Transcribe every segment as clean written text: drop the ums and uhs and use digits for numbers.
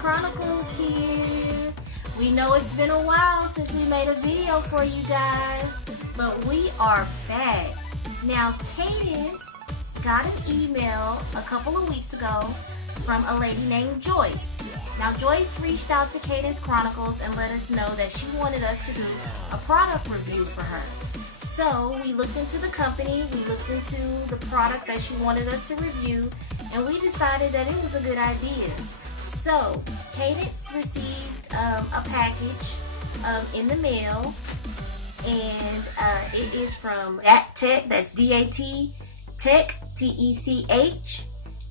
Chronicles here. We know it's been a while since we made a video for you guys, but we are back. Now, Kaydence got an email a couple of weeks ago from a lady named Joyce. Now, Joyce reached out to Kaydence Chronicles and let us know that she wanted us to do a product review for her. So, we looked into the company, we looked into the product that she wanted us to review, and we decided that it was a good idea. So, Kaydence received a package in the mail, and it is from Dat Tech, that's D-A-T, Tech, T-E-C-H,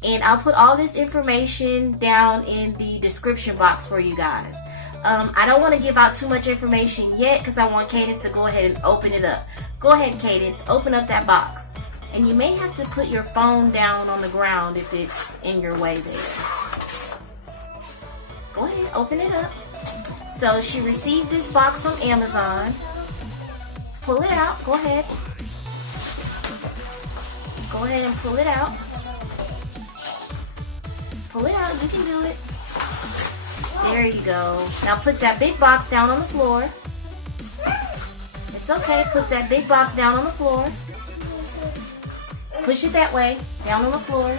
and I'll put all this information down in the description box for you guys. I don't want to give out too much information yet because I want Kaydence to go ahead and open it up. Go ahead, Kaydence, open up that box. And you may have to put your phone down on the ground if it's in your way there. Go ahead, open it up. So she received this box from Amazon. Pull it out. Go ahead. Go ahead and pull it out. Pull it out. You can do it. There you go. Now put that big box down on the floor. It's okay. Put that big box down on the floor. Push it that way. Down on the floor.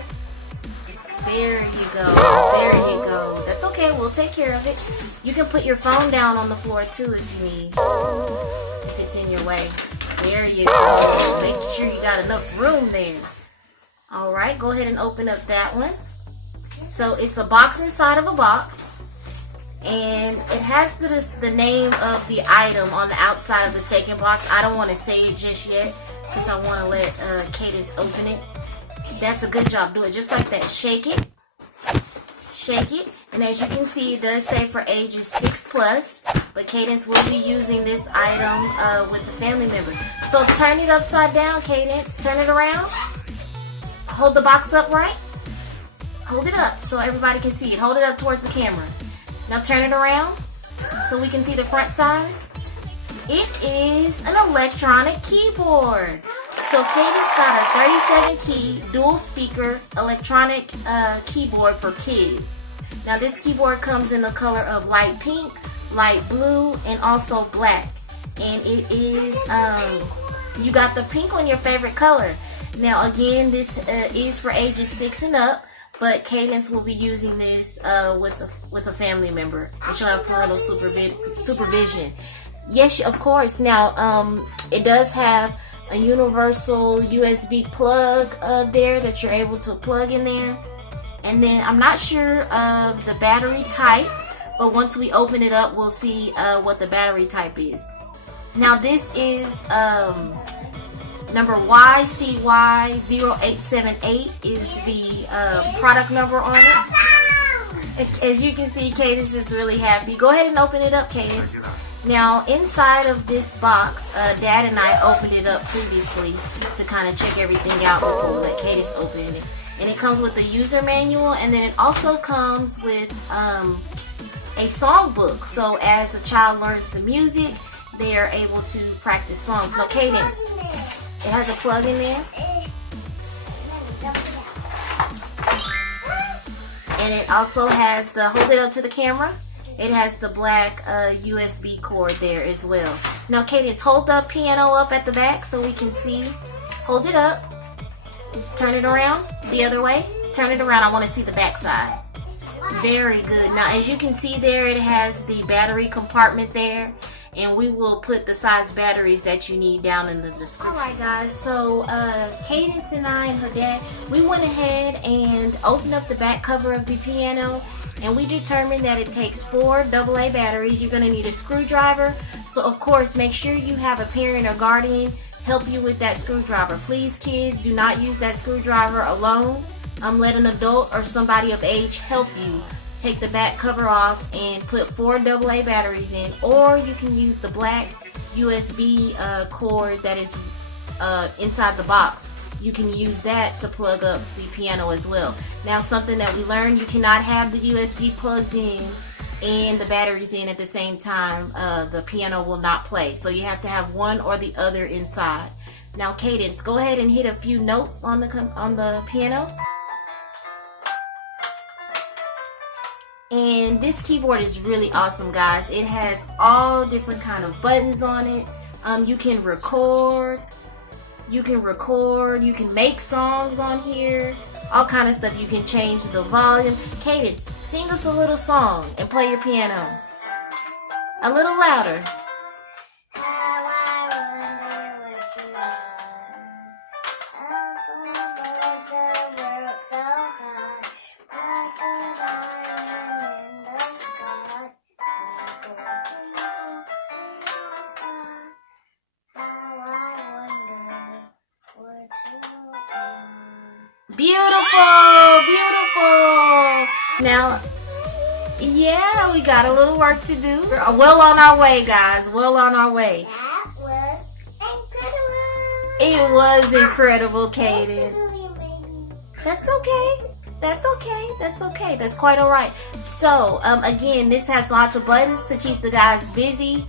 There you go. There you go. That's okay. We'll take care of it. You can put your phone down on the floor too if you need. If it's in your way. There you go. Make sure you got enough room there. Alright. Go ahead and open up that one. So it's a box inside of a box. And it has the name of the item on the outside of the second box. I don't want to say it just yet because I want to let Kaydence open it. That's a good job. Do it just like that. Shake it. Shake it. And as you can see, it does say for ages 6+. But Kaydence will be using this item with a family member. So turn it upside down, Kaydence. Turn it around. Hold the box upright. Hold it up so everybody can see it. Hold it up towards the camera. Now turn it around so we can see the front side. It is an electronic keyboard. So Kaydence got a 37-key dual speaker electronic keyboard for kids. Now this keyboard comes in the color of light pink, light blue, and also black. And it is, you got the pink on your favorite color. Now again, this is for ages 6 and up. But Kaydence will be using this with a family member, and she'll have parental supervision. Yes, of course. Now, it does have a universal USB plug there that you're able to plug in there. And then I'm not sure of the battery type, but once we open it up, we'll see what the battery type is. Now, this is number YCY0878 is the product number on it. As you can see, Kaydence is really happy. Go ahead and open it up, Kaydence. Now, inside of this box, Dad and I opened it up previously to kind of check everything out before we let Kaydence open it. And it comes with a user manual, and then it also comes with a song book. So as a child learns the music, they are able to practice songs. So Kaydence, it has a plug in there. And it also has the, hold it up to the camera, it has the black USB cord there as well. Now Kaydence, hold the piano up at the back so we can see. Hold it up. Turn it around the other way. Turn it around. I want to see the back side. Very good. Now as you can see there, it has the battery compartment there. And we will put the size batteries that you need down in the description. Alright guys, so Kaydence and I and her dad, we went ahead and opened up the back cover of the piano, and we determined that it takes 4 AA batteries. You're going to need a screwdriver, so of course make sure you have a parent or guardian help you with that screwdriver. Please kids, do not use that screwdriver alone. Let an adult or somebody of age help you. Take the back cover off and put 4 AA batteries in, or you can use the black USB cord that is inside the box. You can use that to plug up the piano as well. Now something that we learned, you cannot have the USB plugged in and the batteries in at the same time. The piano will not play. So you have to have one or the other inside. Now Kaydence, go ahead and hit a few notes on the piano. And this keyboard is really awesome, guys. It has all different kind of buttons on it. You can record, you can make songs on here, all kind of stuff. You can change the volume. Kaydence, sing us a little song and play your piano. A little louder. Beautiful, beautiful. Now, yeah, we got a little work to do. We're well on our way, guys. Well on our way. That was incredible. It was incredible, Kaydence. That's okay. That's okay. That's okay. That's quite all right. So, again, this has lots of buttons to keep the guys busy.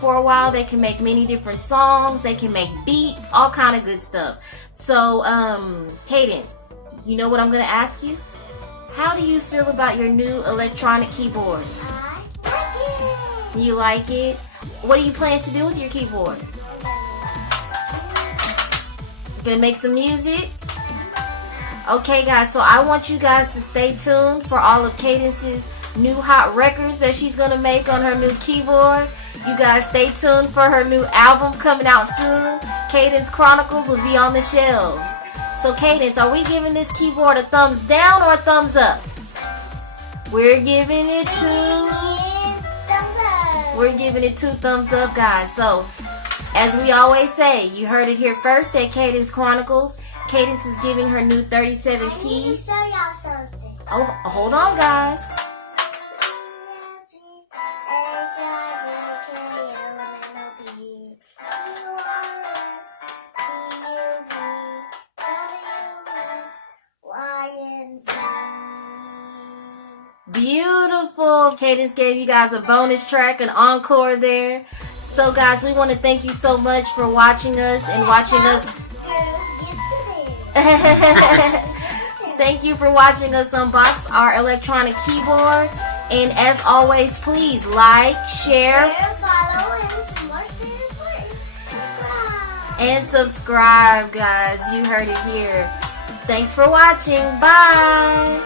For a while, they can make many different songs. They can make beats, all kind of good stuff. So, Kaydence, you know what I'm gonna ask you? How do you feel about your new electronic keyboard? I like it. You like it? What do you plan to do with your keyboard? Gonna make some music? Okay, guys. So I want you guys to stay tuned for all of Kaydence's new hot records that she's gonna make on her new keyboard. You guys stay tuned for her new album coming out soon. Kaydence Chronicles will be on the shelves. So Kaydence, are we giving this keyboard a thumbs down or a thumbs up? We're giving it We're giving it 2 thumbs up, guys. So, as we always say, you heard it here first at Kaydence Chronicles. Kaydence is giving her new 37 keys. I need to show y'all something. Oh, hold on, guys. Beautiful. Kaydence gave you guys a bonus track, an encore there. So guys, we want to thank you so much for watching us and watching us. Thank you for watching us unbox our electronic keyboard. And as always, please like, share, follow, and most important, subscribe. And subscribe, guys. You heard it here. Thanks for watching. Bye.